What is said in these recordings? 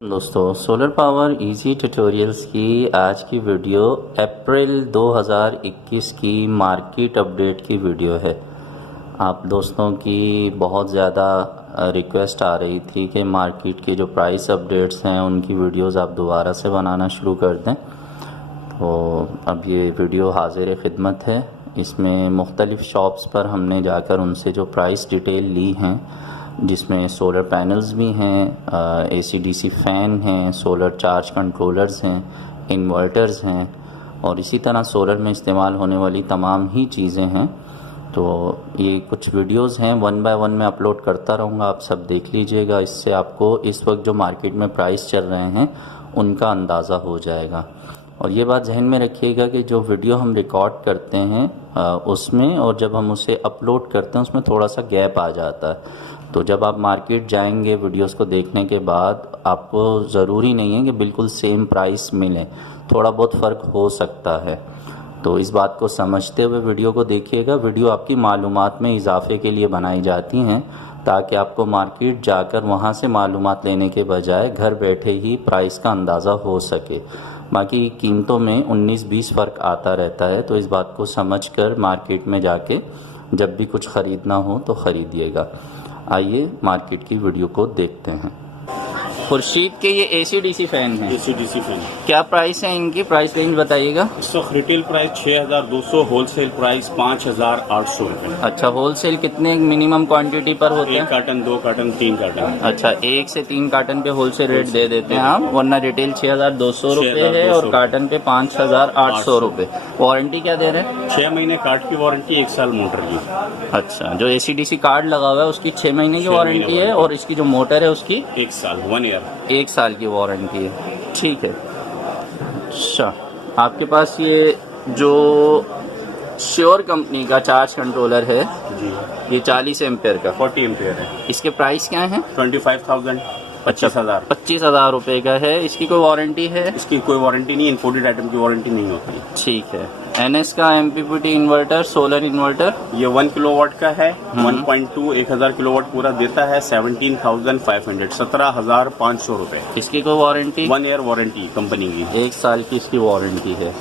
दोस्तों solar power easy tutorials की आज की वीडियो अप्रैल 2021 की मार्केट अपडेट की वीडियो है। आप दोस्तों की बहुत ज़्यादा रिक्वेस्ट आ रही थी कि मार्केट के जो प्राइस अपडेट्स हैं उनकी वीडियोस आप दोबारा से बनाना शुरू कर दें। तो अब ये वीडियो हाजिर खिदमत है। इसमें मुख्तलिफ़ शॉप्स पर हमने जाकर उनसे जो प्राइस डिटेल ली हैं, जिसमें सोलर पैनल्स भी हैं, AC/DC फ़ैन हैं, सोलर चार्ज कंट्रोलर्स हैं, इन्वर्टर्स हैं और इसी तरह सोलर में इस्तेमाल होने वाली तमाम ही चीज़ें हैं। तो ये कुछ वीडियोस हैं, वन बाय वन मैं अपलोड करता रहूँगा, आप सब देख लीजिएगा। इससे आपको इस वक्त जो मार्केट में प्राइस चल रहे हैं उनका अंदाज़ा हो जाएगा। और ये बात जहन में रखिएगा कि जो वीडियो हम रिकॉर्ड करते हैं उसमें और जब हम उसे अपलोड करते हैं उसमें थोड़ा सा गैप आ जाता है। तो जब आप मार्केट जाएंगे वीडियोस को देखने के बाद, आपको ज़रूरी नहीं है कि बिल्कुल सेम प्राइस मिले, थोड़ा बहुत फ़र्क हो सकता है। तो इस बात को समझते हुए वीडियो को देखिएगा। वीडियो आपकी मालूमात में इजाफे के लिए बनाई जाती हैं ताकि आपको मार्केट जाकर वहाँ से मालूमात लेने के बजाय घर बैठे ही प्राइस का अंदाज़ा हो सके। बाकी कीमतों में 19-20 फ़र्क आता रहता है, तो इस बात को समझकर मार्केट में जाके जब भी कुछ ख़रीदना हो तो ख़रीदिएगा। आइए मार्केट की वीडियो को देखते हैं। खुर्शीद के ये AC/DC फ़ैन है। AC/DC फैन क्या प्राइस है इनकी? प्राइस रेंज बताइएगा। इस वक्त रिटेल प्राइस 6200, होलसेल प्राइस 5800 रुपये। अच्छा, होलसेल कितने मिनिमम क्वांटिटी पर होते हैं? 1 कार्टन, 2 कार्टन, 3 कार्टन। अच्छा, 1 से 3 कार्टन पे होलसेल रेट दे देते हैं आप, वरना रिटेल 6200 रुपये है और कार्टन पे 5800 रुपये। वारंटी क्या दे रहे हैं? 6 महीने कार्ड की वारंटी, 1 साल मोटर की। अच्छा, जो AC/DC कार्ड लगा हुआ है उसकी 6 महीने की वारंटी है और इसकी जो मोटर है उसकी 1 साल, 1 ईयर। 1 साल की वारंटी है। ठीक है। अच्छा, आपके पास ये जो श्योर कंपनी का चार्ज कंट्रोलर है, जी, ये 40 एम्पेयर का 40 एम्पेयर है। इसके प्राइस क्या है? 25,000, 25,000। 25,000 रुपये का है। इसकी कोई वारंटी है? इसकी कोई वारंटी नहीं, इंपोर्टेड आइटम की वारंटी नहीं होती। ठीक है। NS का MPPT इन्वर्टर, सोलर इन्वर्टर, ये 1 किलोवाट का है। 1.2 1000 किलोवाट पूरा देता है। 17,500, 17,500 रुपये। इसकी कोई वारंटी? 1 ईयर वारंटी कंपनी की। 1 साल की इसकी वारंटी है।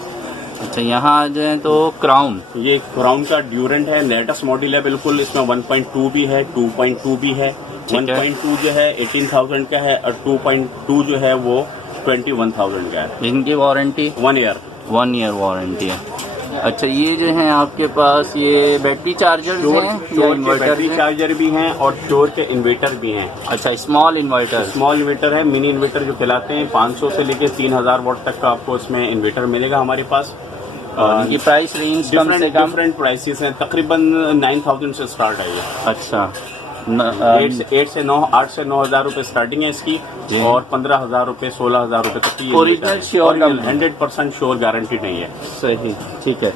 अच्छा, यहाँ आ जाए तो क्राउन। ये क्राउन का ड्यूरेंट है, लेटेस्ट मॉडल है बिल्कुल। इसमें 1.2 भी है, 2.2 भी है। 1.2 जो है 18,000 का है और 2.2 जो है वो 21,000 का है। इनकी वारंटी 1 ईयर। 1 ईयर वारंटी है। अच्छा, ये जो है आपके पास ये बैटरी चार्जर हैं या इन्वर्टर बैटरी हैं? चार्जर भी हैं और श्योर के इन्वर्टर भी हैं। अच्छा, स्मॉल इन्वर्टर। स्मॉल इन्वर्टर है, मिनी इन्वर्टर जो कहलाते हैं। 500 से लेके 3000 वाट तक का आपको इसमें इन्वर्टर मिलेगा हमारे पास। इनकी प्राइस रेंज कम से कम डिफरेंट प्राइसेस हैं, तकरीबन 9,000 से स्टार्ट है ये। अच्छा, 8 से 9,000 रुपए स्टार्टिंग है इसकी और 15,000 रुपए, 16,000 रुपए तक की ओरिजिनल श्योर 100% श्योर गारंटी नहीं है। सही, ठीक है।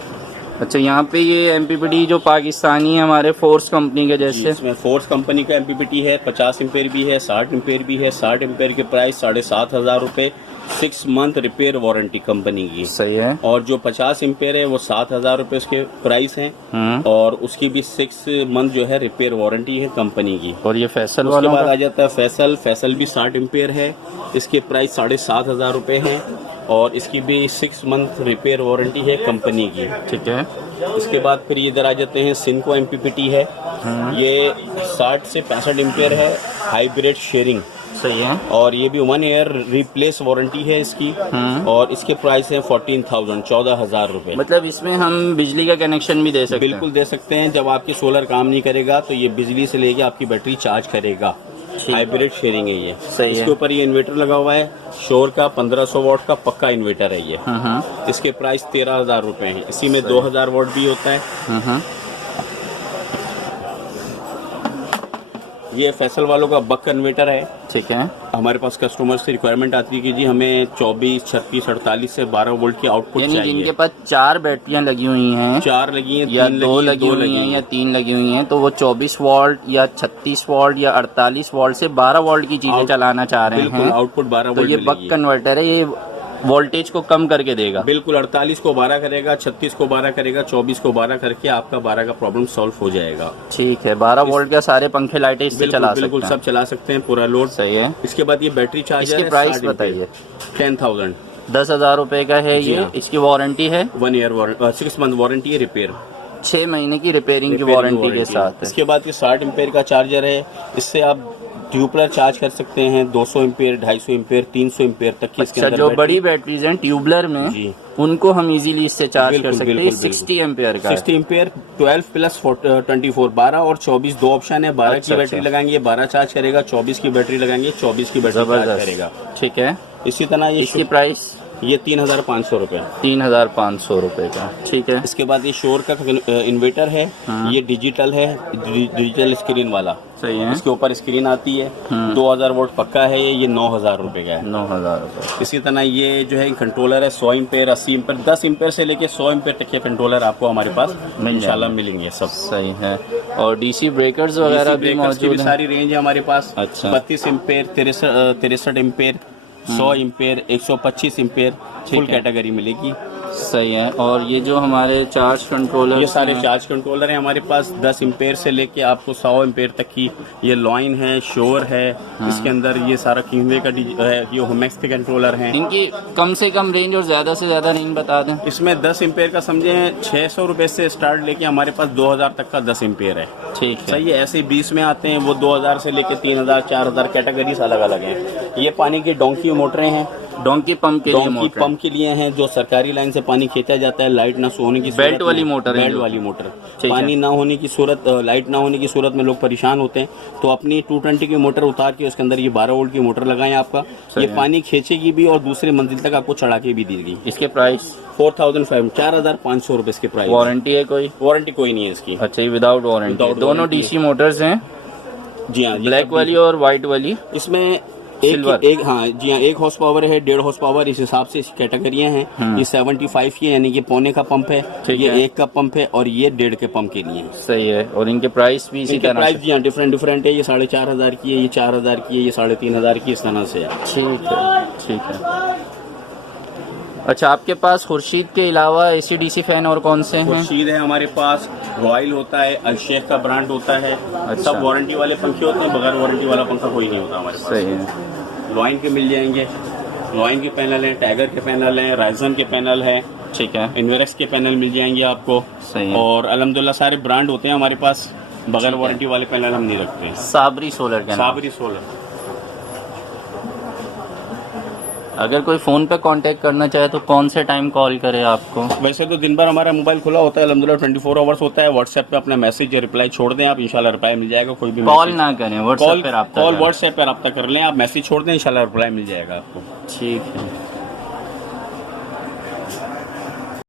अच्छा, यहाँ पे ये MPPT जो पाकिस्तानी है हमारे फोर्स कंपनी के जैसे, इसमें फोर्स कंपनी का MPPT है। 50 एम्पेयर भी है, 60 एम्पेयर भी है। 60 एम्पेयर के प्राइस 7,500 रुपए। 6 मंथ रिपेयर वारंटी कंपनी की। सही है। और जो 50 एम्पेयर है वो 7,000 रुपए उसके प्राइस हैं और उसकी भी 6 मंथ जो है रिपेयर वारंटी है कंपनी की। और ये फैसल उसके वालों बाद का? आ जाता है फैसल। फैसल भी 60 एम्पेयर है, इसके प्राइस 7,500 रुपए हैं और इसकी भी 6 मंथ रिपेयर वारंटी है कंपनी की। ठीक है। इसके बाद फिर इधर आ जाते हैं सिनको MPPT है। ये 60 से 65 एम्पेयर है, हाइब्रिड शेयरिंग। सही है। और ये भी 1 ईयर रिप्लेस वारंटी है इसकी और इसके प्राइस है 14,000, 14,000 रुपए। मतलब इसमें हम बिजली का कनेक्शन भी दे सकते हैं? बिल्कुल दे सकते हैं। जब आपकी सोलर काम नहीं करेगा तो ये बिजली से लेके आपकी बैटरी चार्ज करेगा। हाइब्रिड शेयरिंग है ये। सही इसके है। ऊपर ये इन्वर्टर लगा हुआ है, श्योर का 1500 वाट का पक्का इन्वर्टर है ये। इसके प्राइस 13,000 रुपए हैं। इसी में 2,000 वाट भी होता है। ये फैसल वालों का बक कन्वर्टर है। ठीक है। हमारे पास कस्टमर से रिक्वायरमेंट आती है कि जी हमें 24, 36, 48 से 12 वोल्ट की आउटपुट चाहिए। जिनके पास 4 बैटरियां लगी हुई हैं, 4 लगी हैं, या 3 2 लगी हुई हैं या 3 लगी हुई हैं, तो वो 24 वोल्ट या 36 वोल्ट या 48 वोल्ट से 12 वोल्ट की चीजें चलाना चाह रहे हैं। बिल्कुल, आउटपुट 12 तो वोल्ट ये बक कन्वर्टर है। ये वोल्टेज को कम करके देगा। बिल्कुल 48 को 12 करेगा, 36 को 12 करेगा, 24 को 12 करके आपका 12 का प्रॉब्लम सॉल्व हो जाएगा। ठीक है, 12 वोल्ट का सारे पंखे लाइटें इससे बिल्कुल चला बिल्कुल सकते हैं। सब चला सकते हैं, पूरा लोड। सही है। इसके बाद ये बैटरी चार्जर इसकी है, प्राइस 60 बताइए। 10,000 10,000 रुपए का है जी ये। हाँ। इसकी वारंटी है 1 ईयर 6 मंथ वारंटी है, रिपेयर 6 महीने की रिपेयरिंग की रिपेयरिंग वारंटी के वारंटी। साथ है। इसके बाद ये 60 एम्पेयर का चार्जर है। इससे आप ट्यूबलर चार्ज कर सकते हैं, 200 एम्पेयर, 250 एम्पेयर, 300 एम्पेयर तक की इसके अच्छा, अंदर जो बैटरी। बड़ी बैटरीज हैं ट्यूबलर में, जी। उनको हम इजीली इससे चार्ज कर बिल्कुल, सकते हैं। बिल्कुल, 60 एम्पेयर का है। 60 एम्पेयर 12 प्लस 24 12 और 24 दो ऑप्शन है। 12 अच्छा, की बैटरी अच्छा। लगाएंगे 12 चार्ज करेगा, 24 की बैटरी लगाएंगे 24 की बैटरी चार्ज करेगा। जबरदस्त। ठीक है, इसी तरह इसकी प्राइस ये 3,500 रुपये। 3,500 रुपए का। ठीक है। इसके बाद ये शोर का इन्वर्टर है। हाँ। ये डिजिटल है, डिजिटल स्क्रीन वाला। सही है। इसके ऊपर स्क्रीन आती है। 2000 वोल्ट पक्का है ये 9,000 रुपए का है। 9,000 रुपए। इसी तरह ये जो है कंट्रोलर है 100 एम्पेयर, 80 एम्पेयर, 10 एम्पेयर से लेके 100 एम्पेयर तक के कंट्रोलर आपको हमारे पास इंशाल्लाह मिलेंगे सब। सही है। और डीसी ब्रेकर्स वगैरह भी ब्रेकर्स की भी मौजूद हैं। सारी रेंज है हमारे पास। अच्छा। 32 ampere, 63 ampere, 100 ampere, 125 ampere full है। कैटेगरी मिलेगी। सही है। और ये जो हमारे चार्ज कंट्रोलर, ये सारे चार्ज कंट्रोलर हैं हमारे पास। 10 एम्पेयर से लेके आपको 100 एम्पेयर तक की ये लॉइन है, शोर है। इसके अंदर ये सारा किंगवे का है, ये होमैक्स के कंट्रोलर हैं। इनकी कम से कम रेंज और ज्यादा से ज्यादा रेंज बता दें। इसमें 10 एम्पेयर का समझें 600 रुपए से स्टार्ट लेके हमारे पास 2000 तक का 10 एम्पेयर है। ठीक है। सही है। ऐसे ही 20 में आते हैं वो 2000 से लेके 3000 4000 कैटेगरीज अलग अलग हैं। ये पानी की डोंकी मोटरें हैं। डोंकी पंप के लिए डोंकी मोटर। पंप के लिए हैं, जो सरकारी लाइन से पानी खींचा जाता है लाइट ना होने की सूरत बेल्ट वाली में। मोटर है बेल्ट जो। वाली मोटर। ठीक पानी है। ना होने की सूरत, लाइट ना होने की सूरत में लोग परेशान होते हैं, तो अपनी 220 की मोटर उतार के उसके अंदर ये 12 वोल्ट की मोटर लगाएं आपका। सही ये है। पानी खींचेगी भी और दूसरे मंजिल तक आपको चढ़ा के भी देगी। इसके प्राइस 4,500 रुपए इसके प्राइस। वारंटी है कोई? वारंटी कोई नहीं है इसकी। अच्छा, ये विदाउट वारंटी। Without दोनों warranty डीसी मोटर्स हैं, जी हाँ। ब्लैक वाली और व्हाइट वाली। इसमें Silver। एक हाँ जी हाँ, 1 हॉर्स पावर है, 1.5 हॉर्स पावर, इस हिसाब से इसकी कैटेगरियां हैं। ये 75 की है, यानी कि पौने का पंप है। ठीक ये है। 1 का पंप है और ये 1.5 के पंप के लिए। सही है। और इनके प्राइस भी इसी इनके तरह प्राइस से? जी हाँ डिफरेंट है। ये 4,500 की है, ये 4,000 की है, ये 3,500 की, इस तरह से है। ठीक है, ठीक है। अच्छा, आपके पास खुर्शीद के अलावा एसी डीसी फैन और कौन से हैं? खुर्शीद है हमारे पास, रॉयल होता है, अलशेख का ब्रांड होता है। अच्छा। सब वारंटी वाले पंखे होते हैं, बगैर वारंटी वाला पंखा कोई नहीं होता हमारे पास। सही है। लॉइन के मिल जाएंगे, लॉइन के पैनल हैं, टाइगर के पैनल हैं, राइजन के पैनल हैं, ठीक है। इन्वेरेक्स के पैनल मिल जाएंगे आपको। सही है। और अल्हम्दुलिल्लाह सारे ब्रांड होते हैं हमारे पास, बगैर ठीक है। वारंटी वाले पैनल हम नहीं रखते हैं। साबरी सोलर के नाम। साबरी सोलर। अगर कोई फ़ोन पे कांटेक्ट करना चाहे तो कौन से टाइम कॉल करे आपको? वैसे तो दिन भर हमारा मोबाइल खुला होता है अल्हम्दुलिल्लाह, 24 आवर्स होता है। व्हाट्सएप पे अपना मैसेज या रिप्लाई छोड़ दें आप, इंशाल्लाह रिप्लाई मिल जाएगा। कोई भी कॉल मैसेज- ना करें, व्हाट्सएप पे रब्ता कॉल करें। व्हाट्सएप पे रब्ता कर लें आप, मैसेज छोड़ दें, इंशाल्लाह रिप्लाई मिल जाएगा आपको। ठीक है।